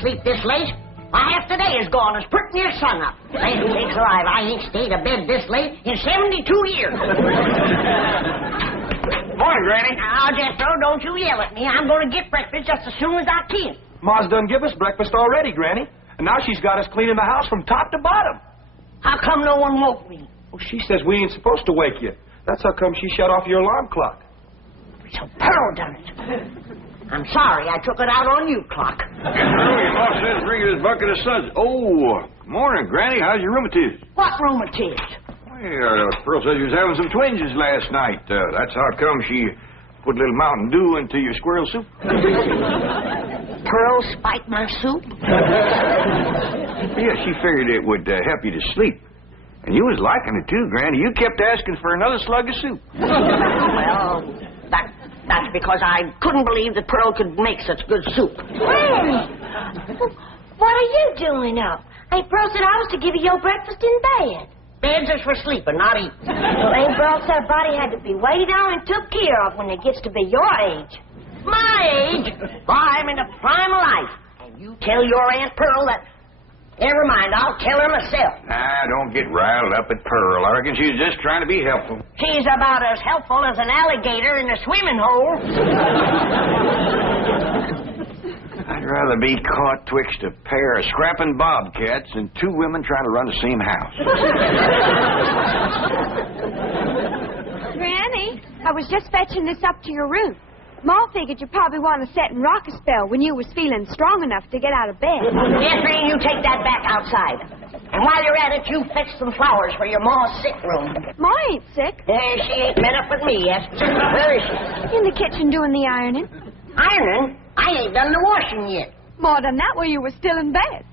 sleep this late. Why, half the day is gone as pretty near sun up. Say, sakes alive, I ain't stayed a bed this late in 72 years. Morning, Granny. Now, Jethro, don't you yell at me. I'm going to get breakfast just as soon as I can. Ma's done give us breakfast already, Granny. And now she's got us cleaning the house from top to bottom. How come no one woke me? Well, she says we ain't supposed to wake you. That's how come she shut off your alarm clock. So Pearl done it. I'm sorry I took it out on you, Clock. Your boss says bring you this bucket of suds. Oh, morning, Granny. How's your rheumatism? What rheumatism? Well, Pearl says you was having some twinges last night. That's how come she put a little Mountain Dew into your squirrel soup. Pearl spiked my soup? Yeah, she figured it would help you to sleep. And you was liking it, too, Granny. You kept asking for another slug of soup. Well, that's because I couldn't believe that Pearl could make such good soup. Granny, what are you doing up? Aunt Pearl said I was to give you your breakfast in bed. Beds is for sleeping, not eating. Well, Aunt Pearl said a body had to be waited on and took care of when it gets to be your age. My age? Why, I'm in the prime of life. And you tell your Aunt Pearl that... Never mind, I'll tell her myself. Nah, don't get riled up at Pearl. I reckon she was just trying to be helpful. She's about as helpful as an alligator in a swimming hole. I'd rather be caught twixt a pair of scrapping bobcats than two women trying to run the same house. Granny, I was just fetching this up to your room. Ma figured you'd probably want to sit and rock a spell when you was feeling strong enough to get out of bed. Jeffrey, you take that back outside. And while you're at it, you fetch some flowers for your ma's sick room. Ma ain't sick. She ain't met up with me yet. Where is she? In the kitchen doing the ironing. Ironing? I ain't done the washing yet. Ma done that while you were still in bed.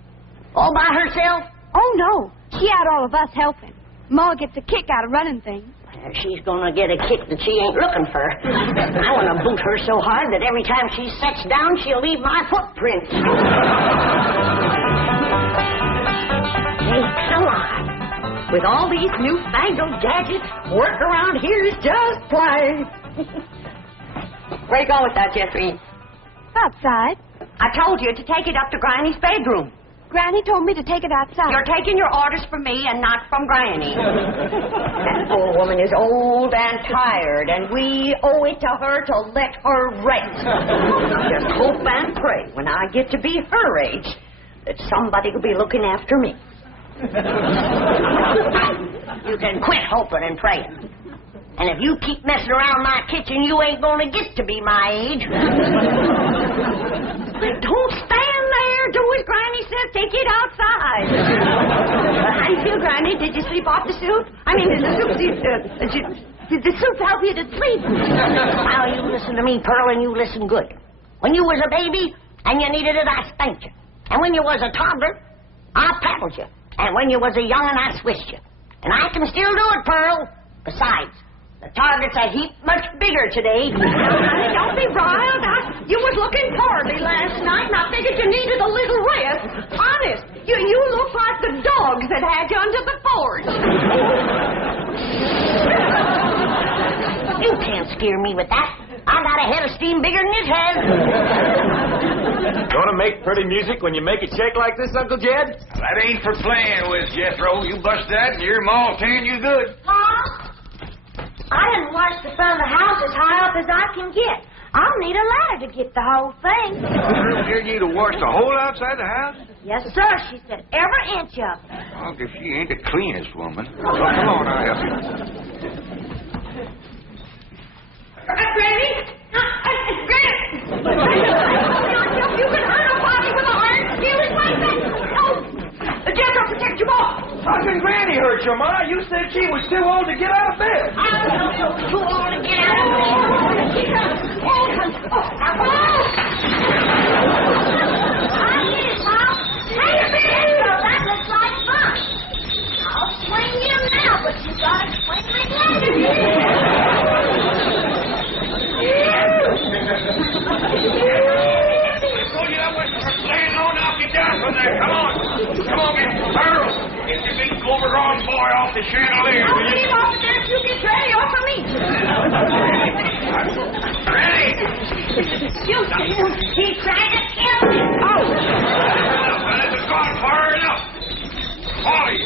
All by herself? Oh, no. She had all of us helping. Ma gets a kick out of running things. She's gonna get a kick that she ain't looking for. I want to boot her so hard that every time she sits down, she'll leave my footprints. Hey, come on. With all these newfangled gadgets, work around here is just plain. Where you going with that, Jeffrey? Outside. I told you to take it up to Granny's bedroom. Granny told me to take it outside. You're taking your orders from me and not from Granny. That poor woman is old and tired, and we owe it to her to let her rest. Just hope and pray when I get to be her age that somebody will be looking after me. You can quit hoping and praying. And if you keep messing around my kitchen, you ain't going to get to be my age. Don't stand there. Do as Granny says. Take it outside. How do you feel, Granny? Did you sleep off the soup? I mean, did the soup help you to sleep? Now, you listen to me, Pearl, and you listen good. When you was a baby and you needed it, I spanked you. And when you was a toddler, I paddled you. And when you was a young'un, I swished you. And I can still do it, Pearl. Besides, the target's a heap much bigger today. Honey, don't be riled. You was looking poorly last night, and I figured you needed a little rest. Honest, you look like the dogs that had you under the porch. You can't scare me with that. I got a head of steam bigger than his head. Gonna make pretty music when you make it shake like this, Uncle Jed? That ain't for playing with, Jethro. You bust that and your ma'll tan you good. Huh? I didn't wash the front of the house as high up as I can get. I'll need a ladder to get the whole thing. Did you to wash the whole outside the house? Yes, sir. She said every inch of it. Oh, if she ain't the cleanest woman. Oh, come on, I'll help you. Granny? Granny! You can hurt a body with an iron skillet like that? Oh! Jethro, protect your ball! How can Granny hurt you, Ma? You said she was too old to get out of bed. I don't know if you're too old to get out of bed. I get it, Mom. Hey, that looks like fun. I'll swing you now, but you gotta swing me later. Come on, get Pearl. Get the big overgrown boy off the chandelier. I'll leave off there if you get ready off of me. Granny! Shoot him! He's trying to kill me! Oh! This has gone far enough. Molly!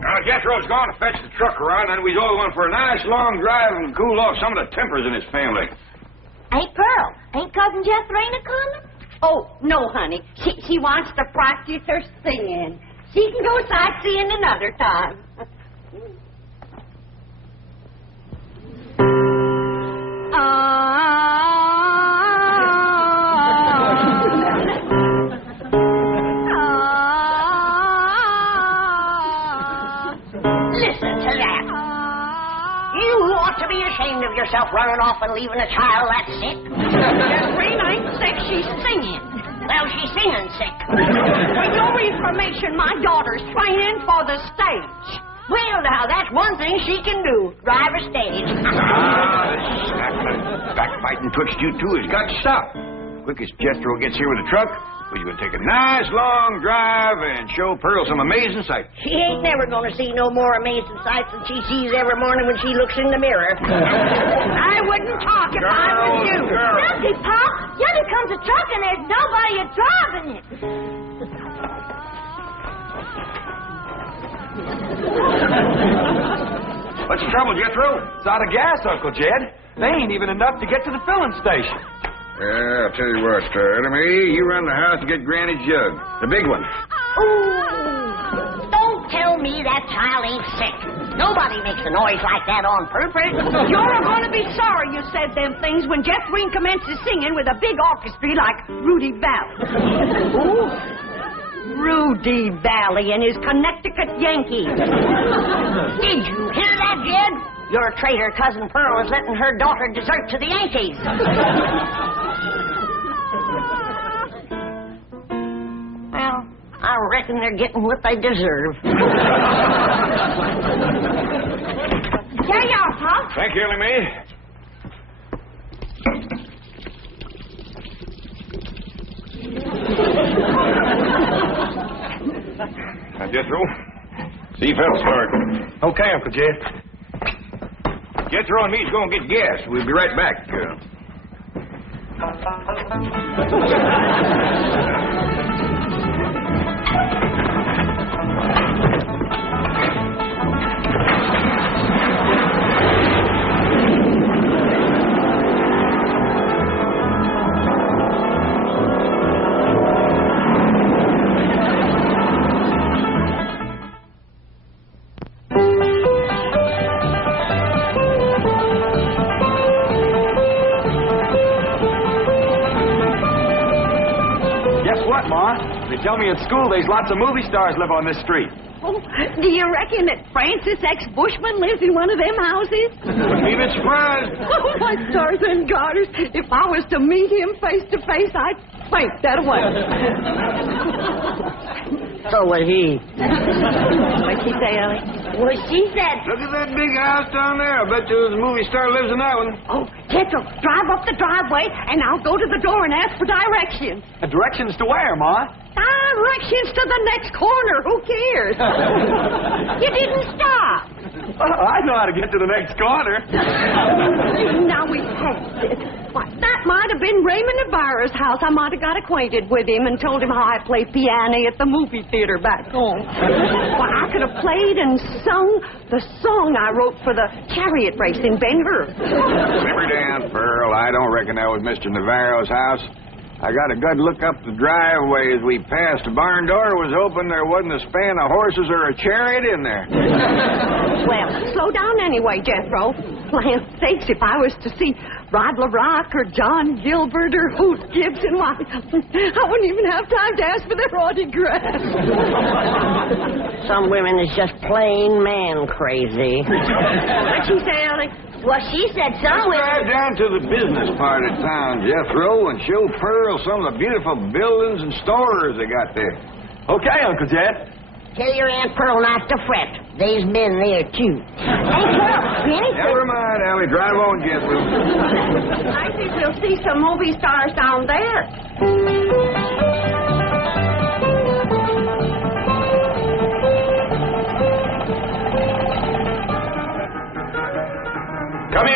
Now, Jethro's gone to fetch the truck around, and we's all going for a nice long drive and cool off some of the tempers in his family. Hey, Pearl, ain't Cousin Jethrina coming? Oh, no, honey. She wants to practice her singing. She can go sightseeing another time. Listen to that. You ought to be ashamed of yourself running off and leaving a child that sick. Jeffrey ain't sick. She's singing. Well, she's singing sick. For your information, my daughter's training for the stage. Well, now, that's one thing she can do. Drive a stage. This backbiting twitched you two has got to stop. Quick as Jethro gets here with the truck, we're going to take a nice long drive and show Pearl some amazing sights. She ain't never going to see no more amazing sights than she sees every morning when she looks in the mirror. I wouldn't talk if I was you. Look, Pop. Yonder comes a truck and there's nobody driving it. What's the trouble, Jethro? It's out of gas, Uncle Jed. They ain't even enough to get to the filling station. Yeah, I'll tell you what, Elly, you run the house and get Granny's jug. The big one. Ooh. Don't tell me that child ain't sick. Nobody makes a noise like that on purpose. You're going to be sorry you said them things when Jeff Green commences singing with a big orchestra like Rudy Valley. Ooh. Rudy Valley and his Connecticut Yankees. Did you hear that, Jed? Your traitor cousin Pearl is letting her daughter desert to the Yankees. Well, I reckon they're getting what they deserve. There you are, Pop. Thank you, Elly. Now, Jethro, see if that'll start. Okay, Uncle Jed. Jethro and me's going to get gas. We'll be right back. What, Ma? They tell me at school there's lots of movie stars live on this street. Oh, do you reckon that Francis X. Bushman lives in one of them houses? Wouldn't be a bit surprised. Oh, my stars and garters. If I was to meet him face to face, I'd faint that way. So would he. What'd she say, Ellie? Well, she said... Look at that big house down there. I bet you the movie star lives in that one. Oh, Jethro, drive up the driveway, and I'll go to the door and ask for directions. Directions to where, Ma? Directions to the next corner. Who cares? You didn't stop. I know how to get to the next corner. Now we passed it. Why, that might have been Raymond Ibarra's house. I might have got acquainted with him and told him how I play piano at the movie theater back home. Well, I could have played and sung the song I wrote for the chariot race in Ben-Hur. Simmer down, Pearl. I don't reckon that was Mr. Navarro's house. I got a good look up the driveway as we passed. The barn door was open. There wasn't a span of horses or a chariot in there. Well, slow down anyway, Jethro. Land sakes, if I was to see Rod LaRock or John Gilbert or Hoot Gibson, why, I wouldn't even have time to ask for their autographs. Some women is just plain man crazy. What'd she say, Ellie? Well, she said some women... Drive down to the business part of town, Jethro, and show Pearl some of the beautiful buildings and stores they got there. Okay, Uncle Jed. Tell your Aunt Pearl not to fret. They's been there, too. Hey, Pearl, Never mind, Ellie. Drive on, Jethro. I think we'll see some movie stars down there.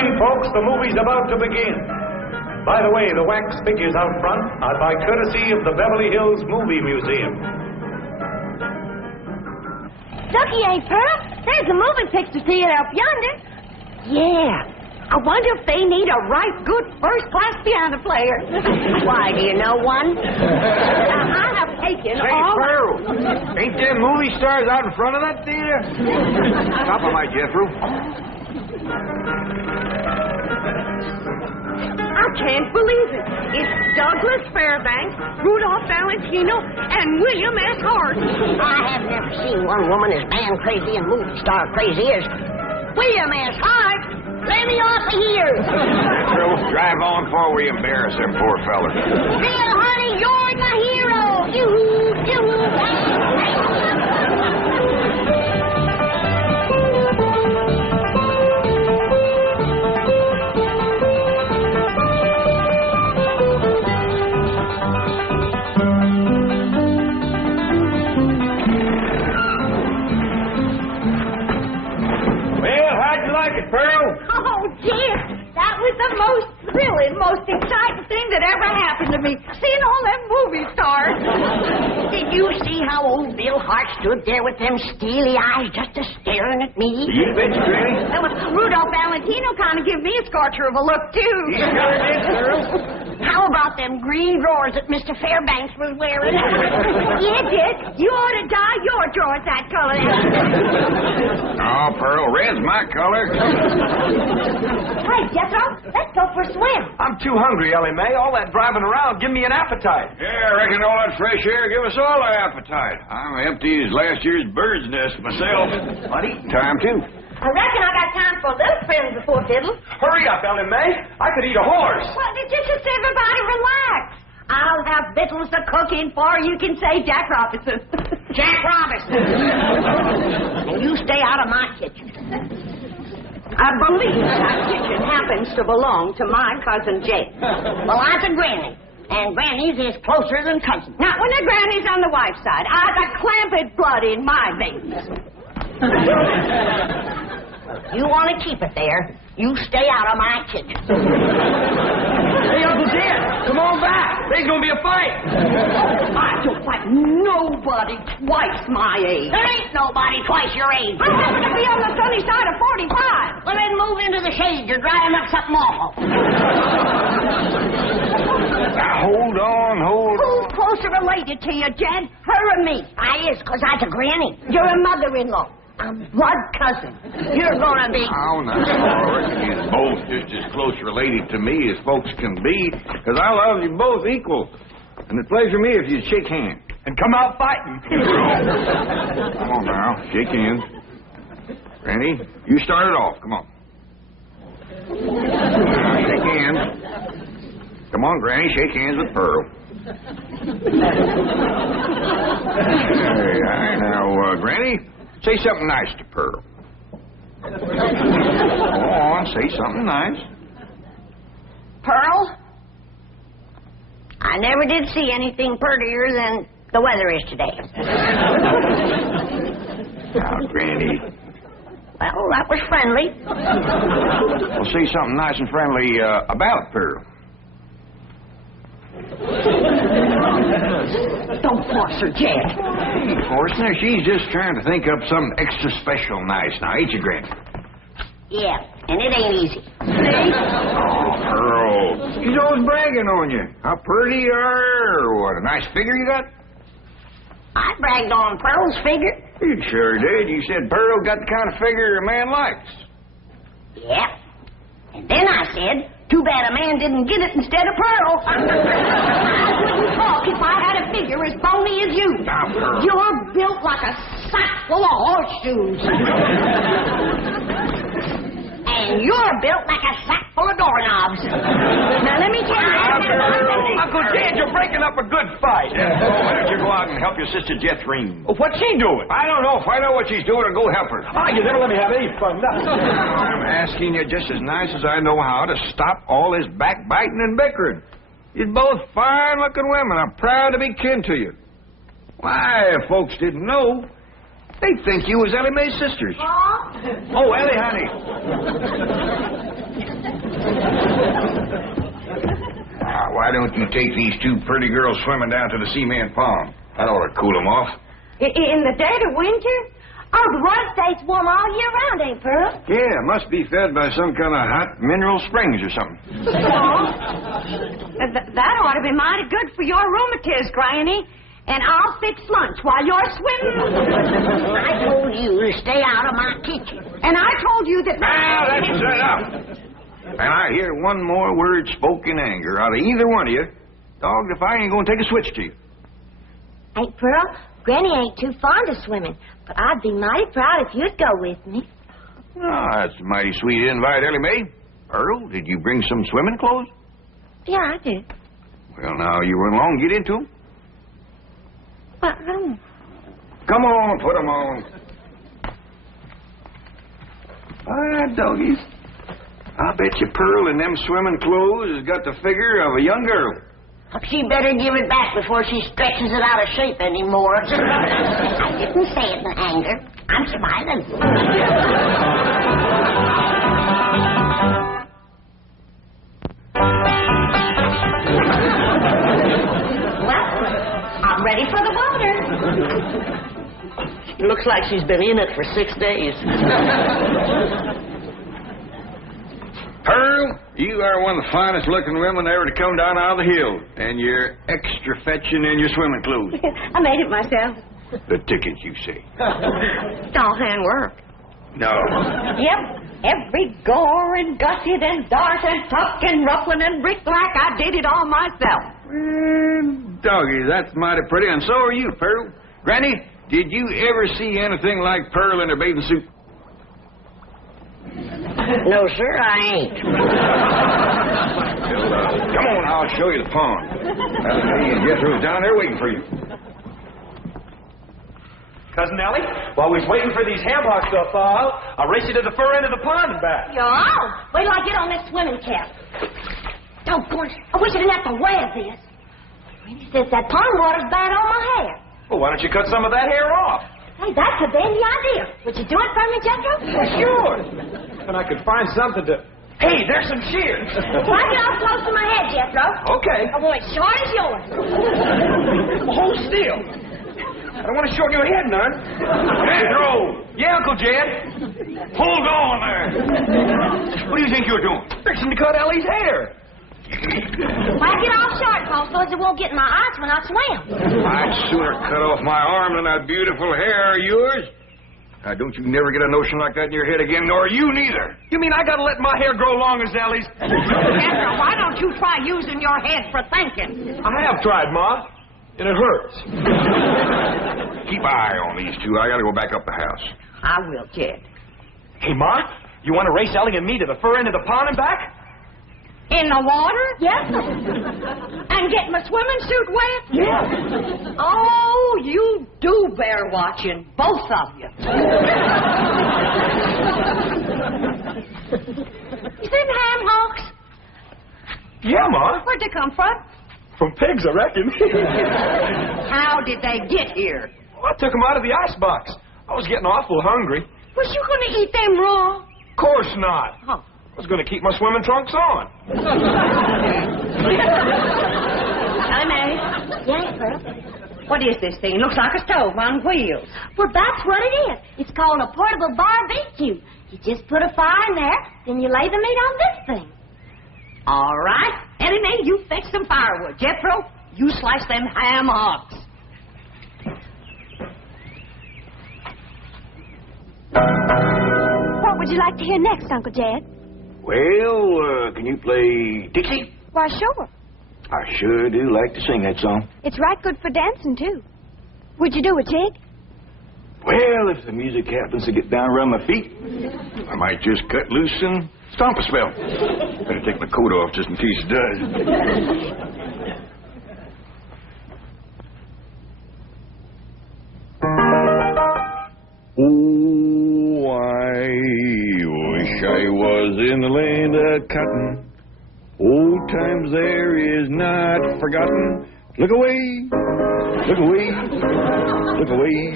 in, folks. The movie's about to begin. By the way, the wax figures out front are by courtesy of the Beverly Hills Movie Museum. Ducky ain't Pearl. There's a moving picture theater up yonder. Yeah. I wonder if they need a right good first-class piano player. Why, do you know one? I have taken all... Pearl, ain't there movie stars out in front of that theater? Top of my Jethro. I can't believe it. It's Douglas Fairbanks, Rudolph Valentino, and William S. Hart. I have never seen one woman as band crazy and movie star crazy as William S. Hart. Let me off of here. Pearl, drive on before we embarrass them poor fellas. Bill, honey, you're my hero. Well, how'd you like it, Pearl? Oh, Jim, that was the most thrilling, most exciting thing that ever happened to me. Seeing all them movie stars. Did you see how old Bill Hart stood there with them steely eyes just a-staring at me? You bet you, Granny. Well, Rudolph Valentino kind of give me a scorcher of a look, too. You sure did, Pearl. How about them green drawers that Mr. Fairbanks was wearing? Yeah, Dick, you ought to dye your drawers that color. Oh, Pearl, red's my color. Hey, Jethro, let's go for a swim. I'm too hungry, Ellie Mae. All that driving around, give me an appetite. Yeah, I reckon all that fresh air give us all an appetite. I'm empty as last year's bird's nest myself. But eating time, too. I reckon I got time for a little spin before fiddle. Hurry up, Ellie Mae. I could eat a horse. Well, just everybody relax. I'll have victuals to cook in for you can say Jack Robinson. Jack Robinson. And you stay out of my kitchen. I believe that kitchen happens to belong to my cousin Jake. Well, I'm a granny. And grannies is closer than cousins. Not when the granny's on the wife's side. I got clampett blood in my veins. You want to keep it there, you stay out of my kitchen. Hey, Uncle Jed, come on back. There's going to be a fight. I don't fight nobody twice my age. There ain't nobody twice your age. I happen to be on the sunny side of 45. Well, then move into the shade. You're drying up something awful. Now, hold on. Who's closer related to you, Jed? Her or me? I is, 'cause I a granny. You're a mother-in-law. I'm blood cousin. You're gonna be... Oh, no. I reckon you're both just as close related to me as folks can be, 'cause I love you both equal. And it'd pleasure me if you'd shake hands. And come out fighting. Come on now, shake hands. Granny, you start it off. Come on. Now, shake hands. Come on, Granny, shake hands with Pearl. Now, Granny, say something nice to Pearl. Go on, say something nice. Pearl, I never did see anything prettier than the weather is today. Now, Granny. Well, that was friendly. Well, say something nice and friendly about Pearl. Don't force her, Jed. Of course, now, she's just trying to think up something extra special nice now, ain't you, Granny? Yeah, and it ain't easy. Oh, Pearl. She's always bragging on you. How pretty you are, or what, a nice figure you got? I bragged on Pearl's figure. You sure did. You said Pearl got the kind of figure a man likes. Yeah. And then I said, too bad a man didn't get it instead of Pearl. I wouldn't talk if I had a figure as bony as you. Now, Pearl. You're built like a sack full of horseshoes. And you're built like a sack full of doorknobs. Now, let me tell you... Uncle Jed, you're breaking up a good fight. Why don't you go out and help your sister Jethrine? Well, what's she doing? I don't know. Find out what she's doing and go help her. Oh, you never let me have any fun. I'm asking you just as nice as I know how to stop all this backbiting and bickering. You're both fine-looking women. I'm proud to be kin to you. Why, if folks didn't know, they'd think you was Ellie Mae's sisters. Oh, Ellie, honey. Why don't you take these two pretty girls swimming down to the cement pond? That ought to cool them off. In the dead of winter? Oh, the water stays warm all year round, ain't Pearl? Yeah, must be fed by some kind of hot mineral springs or something. That ought to be mighty good for your rheumatiz, Granny. And I'll fix lunch while you're swimming. I told you to stay out of my kitchen. And I told you that... Now, that's enough. And I hear one more word spoken in anger out of either one of you, dogged if I ain't going to take a switch to you. Ain't Pearl? Granny ain't too fond of swimming, but I'd be mighty proud if you'd go with me. Oh, that's a mighty sweet invite, Ellie Mae. Earl, did you bring some swimming clothes? Yeah, I did. Well, now, you run along and get into them. But, Come on, put them on. All right, doggies. I bet you Pearl in them swimming clothes has got the figure of a young girl. She better give it back before she stretches it out of shape anymore. I didn't say it in anger. I'm smiling. Well, I'm ready for the water. Looks like she's been in it for 6 days. Pearl, you are one of the finest looking women ever to come down out of the hill. And you're extra fetching in your swimming clothes. I made it myself. The ticket, you say? It's all handwork. No. Yep. Every gore and gusset and dart and tuck and ruffling and brick-black, I did it all myself. Doggy, that's mighty pretty, and so are you, Pearl. Granny, did you ever see anything like Pearl in her bathing suit? No, sir, I ain't. Well, come on, I'll show you the pond. Ellie Mae and Jethro's down there waiting for you. Cousin Ellie, while we was waiting for these ham hocks to thaw out, I'll race you to the fur end of the pond and back. Yo, wait till I get on this swimming cap. Doggone it. I wish I didn't have to wear this. Randy says that pond water's bad on my hair. Well, why don't you cut some of that hair off? Hey, that's a dandy idea. Would you do it for me, Jethro? Sure. And I could find something to... Hey, there's some shears. Why get all close to my head, Jethro? Okay. I want it short as yours. Hold still. I don't want to shorten your head none. Jethro! Yeah, Uncle Jed? Hold on there. What do you think you're doing? Fixing to cut Ellie's hair. Why get all short, Paul, so as it won't get in my eyes when I swim? I'd sooner cut off my arm than that beautiful hair of yours. Now, don't you never get a notion like that in your head again, nor you neither. You mean I gotta let my hair grow long as Ellie's? Jethro, why don't you try using your head for thinking? I have tried, Ma, and it hurts. Keep an eye on these two. I gotta go back up the house. I will, Jed. Hey, Ma, you want to race Ellie and me to the fur end of the pond and back? In the water? Yes. And get my swimming suit wet? Yeah. Oh, you do bear watching, both of you. You seen ham hocks? Yeah, Ma. Where'd they come from? From pigs, I reckon. How did they get here? Well, I took them out of the icebox. I was getting awful hungry. Was you going to eat them raw? Of course not. Huh. I was going to keep my swimming trunks on. Ellie Mae, Yes, Pearl. what is this thing? It looks like a stove on wheels. Well, that's what it is. It's called a portable barbecue. You just put a fire in there, then you lay the meat on this thing. All right. Ellie Mae, you fetch some firewood. Jethro, you slice them ham hocks. What would you like to hear next, Uncle Jed? Well, can you play Dixie? Why, sure. I sure do like to sing that song. It's right good for dancing, too. Would you do a jig? Well, if the music happens to get down around my feet, I might just cut loose and stomp a spell. Better take my coat off just in case it does. Oh, I wish I was in the land of cotton. Old times there is not forgotten. Look away, look away, look away,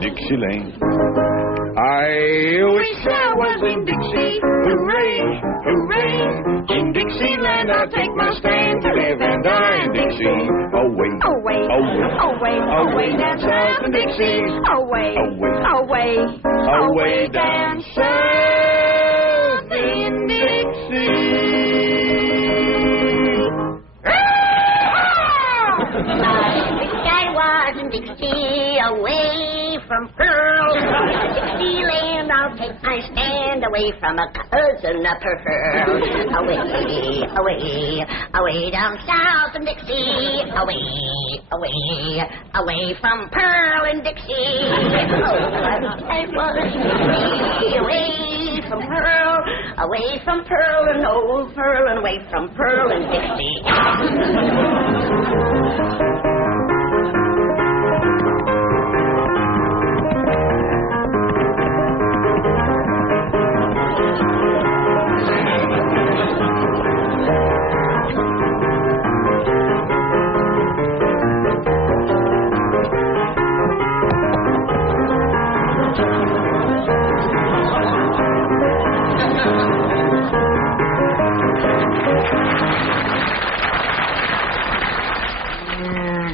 Dixieland. I wish I was in Dixie. Hooray, hooray. In Dixieland I'll take my stand to live and die in Dixie. Away, Away, away, away down south in Dixie. Away, away, away down south in Dixie. I was in Dixie, away from Pearl. Dixieland, I'll take my stand away from a cousin of Pearl. Away, away, away down south in Dixie. Away, away, away from Pearl and Dixie. Oh, I was in Dixie, away from Pearl, away from Pearl and old Pearl, and away from Pearl and Dixie.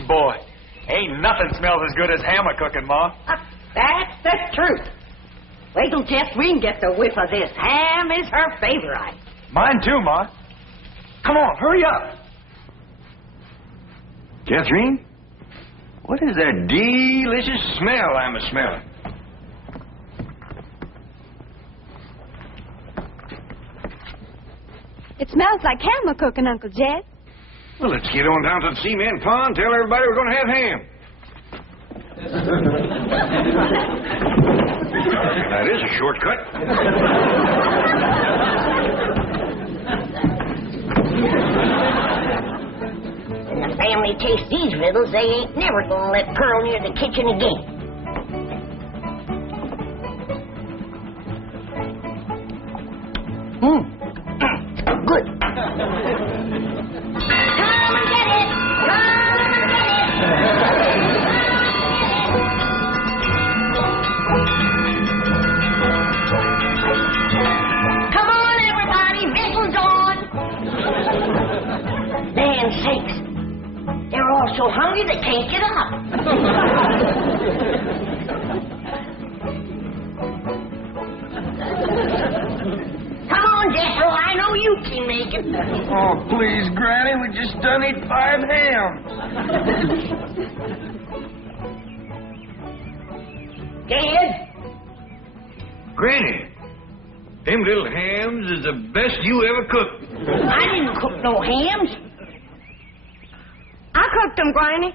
Boy, ain't nothing smells as good as hammer cooking, Ma. That's the truth. Wait till Jeffreen gets a whiff of this. Ham is her favorite. Mine too, Ma. Come on, hurry up. Catherine, what is that delicious smell I'm a-smelling? It smells like ham cooking, Uncle Jed. Well, let's get on down to the cement pond, tell everybody we're going to have ham. That is a shortcut. When the family tastes these riddles, they ain't never gonna let Pearl near the kitchen again. Good. Come and get it! Come and get it! Come on, everybody! Whistle's on! Land sakes! They're all so hungry they can't get up. Come on, Jethro, I know you can make it. Oh, please, Granny, we just done eat 5 hams. Dad? Granny, them little hams is the best you ever cooked. I didn't cook no hams. I cooked them, Granny.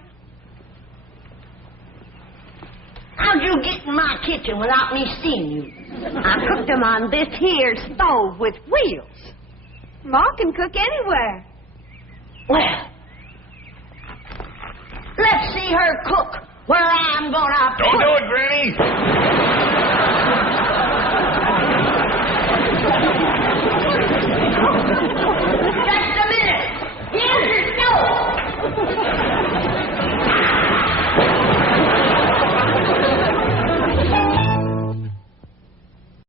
How'd you get in my kitchen without me seeing you? I cooked them on this here stove with wheels. Ma can cook anywhere. Well, let's see her cook where I'm gonna Don't do it, Granny.